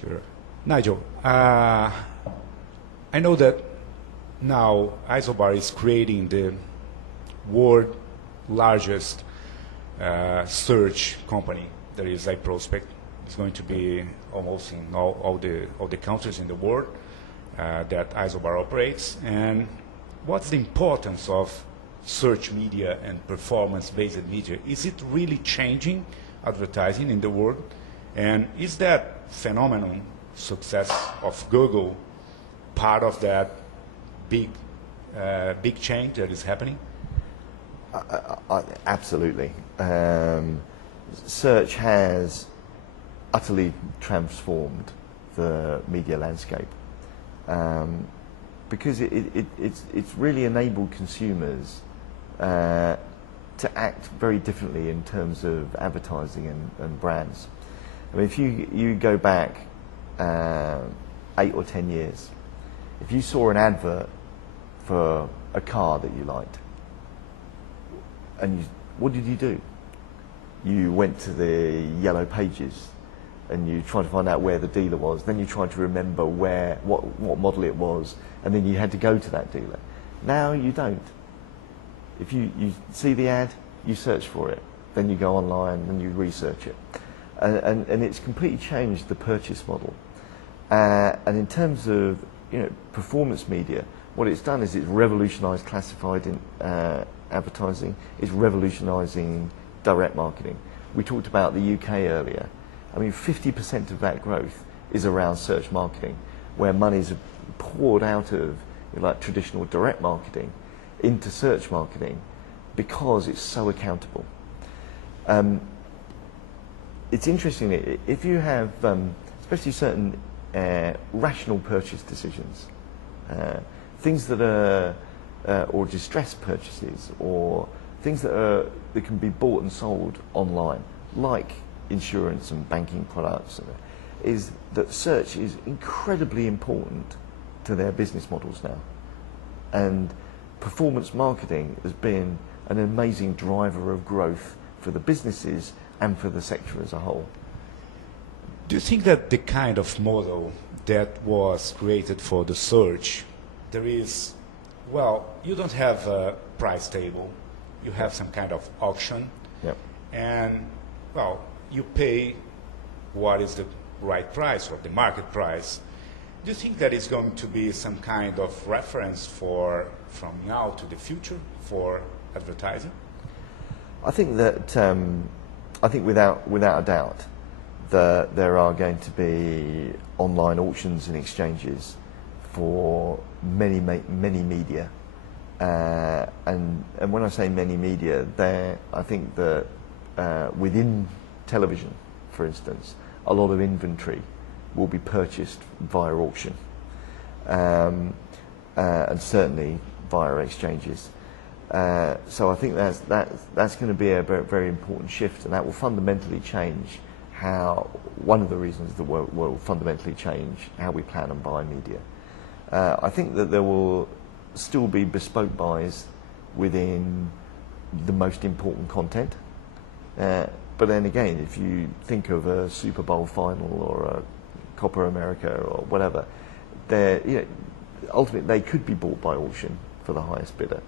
Sure. Nigel, I know that now Isobar is creating the world largest search company. There is a prospect. It's going to be almost in all the countries in the world that Isobar operates. And what's the importance of search media and performance-based media? Is it really changing advertising in the world? And is that phenomenon, success of Google, part of that big change that is happening? Absolutely. Search has utterly transformed the media landscape because it's really enabled consumers to act very differently in terms of advertising and brands. I mean, if you go back 8 or 10 years, if you saw an advert for a car that you liked, and what did you do? You went to the yellow pages and you tried to find out where the dealer was. Then you tried to remember what model it was, and then you had to go to that dealer. Now you don't. If you see the ad, you search for it. Then you go online and you research it. And it's completely changed the purchase model. And in terms of performance media, what it's done is it's revolutionised classified advertising. It's revolutionising direct marketing. We talked about the UK earlier. I mean, 50% of that growth is around search marketing, where money's poured out of like traditional direct marketing into search marketing because it's so accountable. It's interesting, if you have, especially certain rational purchase decisions, things that are, or distressed purchases, or things that can be bought and sold online, like insurance and banking products, is that search is incredibly important to their business models now. And performance marketing has been an amazing driver of growth for the businesses and for the sector as a whole. Do you think that the kind of model that was created for the search, there is, well, you don't have a price table, you have some kind of auction, yep. And, well, you pay what is the right price or the market price. Do you think that is going to be some kind of reference from now to the future for advertising? I think that without a doubt that there are going to be online auctions and exchanges for many media, and when I say many media, I think that within television, for instance, a lot of inventory will be purchased via auction, and certainly via exchanges. So I think that's going to be a very, very important shift, and that will fundamentally change one of the reasons that will fundamentally change how we plan and buy media. I think that there will still be bespoke buys within the most important content. But then again, if you think of a Super Bowl final or a Copa America or whatever, ultimately they could be bought by auction for the highest bidder.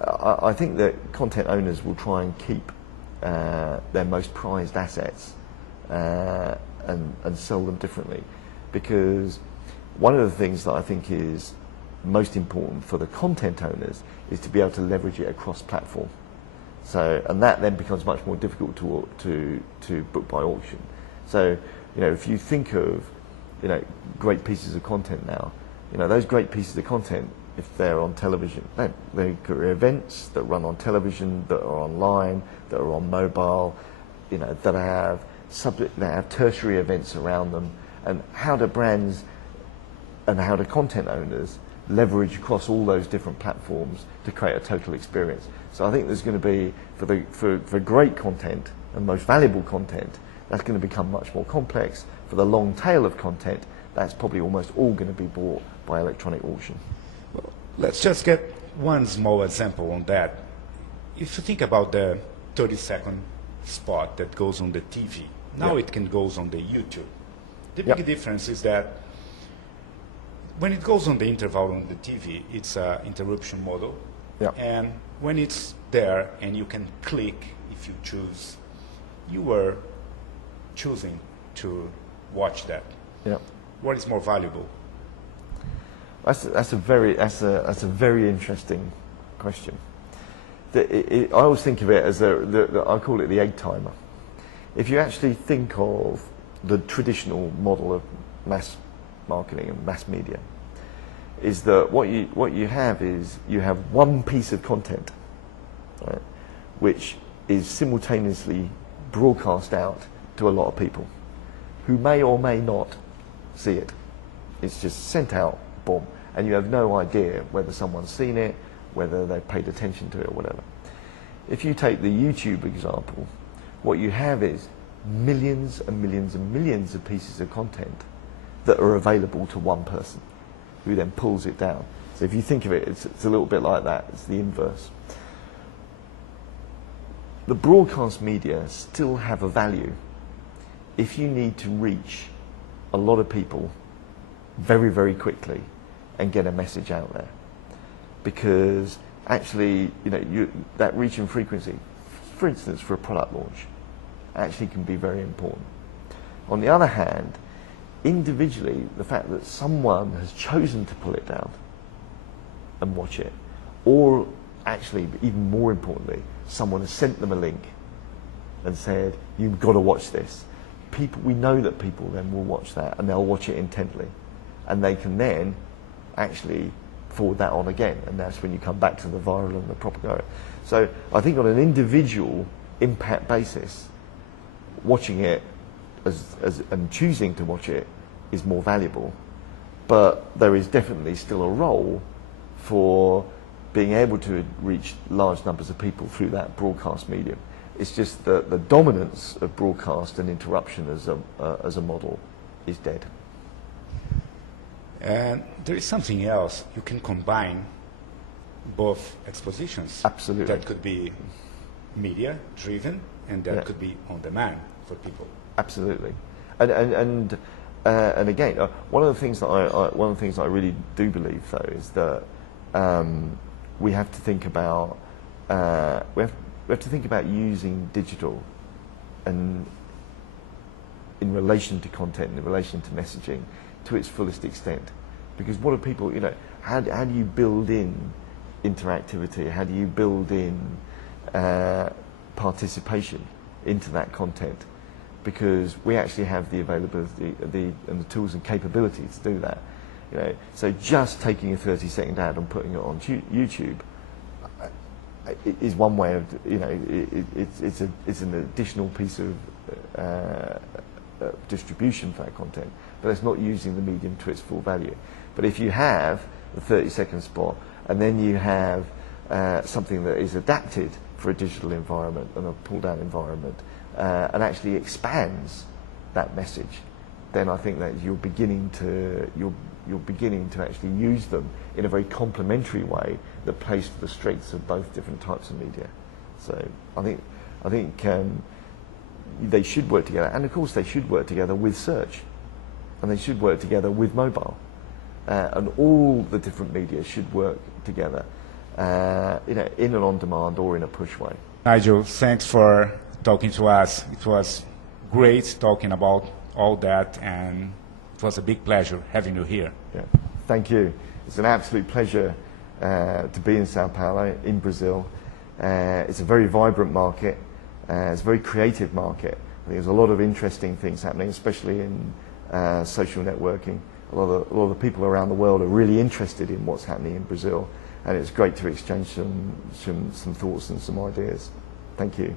I think that content owners will try and keep their most prized assets and sell them differently, because one of the things that I think is most important for the content owners is to be able to leverage it across platform. So, and that then becomes much more difficult to book by auction. So, if you think of, great pieces of content now, those great pieces of content, if they're on television, they're events that run on television, that are online, that are on mobile, that have tertiary events around them, and how do brands and how do content owners leverage across all those different platforms to create a total experience. So I think there's going to be, for great content and most valuable content, that's going to become much more complex. For the long tail of content, that's probably almost all going to be bought by electronic auction. Well, let's just get one small example on that. If you think about the 30-second spot that goes on the TV, now it can goes on the YouTube. The big difference is that when it goes on the interval on the TV, it's an interruption model. And when it's there and you can click if you choose, you are choosing to watch that. What is more valuable? That's a very interesting question. I always think of it as I call it the egg timer. If you actually think of the traditional model of mass marketing and mass media, is that what you have is you have one piece of content, right, which is simultaneously broadcast out to a lot of people who may or may not see it. It's just sent out, boom, and you have no idea whether someone's seen it, whether they've paid attention to it or whatever. If you take the YouTube example, what you have is millions and millions and millions of pieces of content that are available to one person who then pulls it down. So if you think of it, it's a little bit like that. It's the inverse. The broadcast media still have a value if you need to reach a lot of people very, very quickly and get a message out there. Because actually, that reach and frequency, for instance, for a product launch, actually can be very important. On the other hand, individually, the fact that someone has chosen to pull it down and watch it, or actually, even more importantly, someone has sent them a link and said, you've got to watch this. We know that people then will watch that and they'll watch it intently. And they can then actually forward that on again. And that's when you come back to the viral and the propaganda. So I think on an individual impact basis, watching it and choosing to watch it is more valuable. But there is definitely still a role for being able to reach large numbers of people through that broadcast medium. It's just that the dominance of broadcast and interruption as a model is dead. And there is something else. You can combine both expositions. Absolutely. That could be media-driven, and that could be on demand for people. Absolutely. And again, one of the things that I really do believe, though, is that we have to think about using digital and in relation to content, in relation to messaging, to its fullest extent. Because what are people, how do you build in interactivity? How do you build in participation into that content? Because we actually have the availability and the tools and capability to do that. So just taking a 30-second ad and putting it on YouTube is one way of, it's an additional piece of distribution for that content, but it's not using the medium to its full value. But if you have a 30-second spot and then you have something that is adapted for a digital environment and a pull-down environment and actually expands that message, then I think that you're beginning to actually use them in a very complementary way that plays to the strengths of both different types of media. So I think they should work together, and of course they should work together with search, and they should work together with mobile, and all the different media should work together, in an on-demand or in a push way. Nigel, thanks for talking to us. It was great talking about all that, and it was a big pleasure having you here. Yeah, thank you. It's an absolute pleasure to be in Sao Paulo, in Brazil. It's a very vibrant market. It's a very creative market. I think there's a lot of interesting things happening, especially in social networking. A lot of the people around the world are really interested in what's happening in Brazil, and it's great to exchange some thoughts and some ideas. Thank you.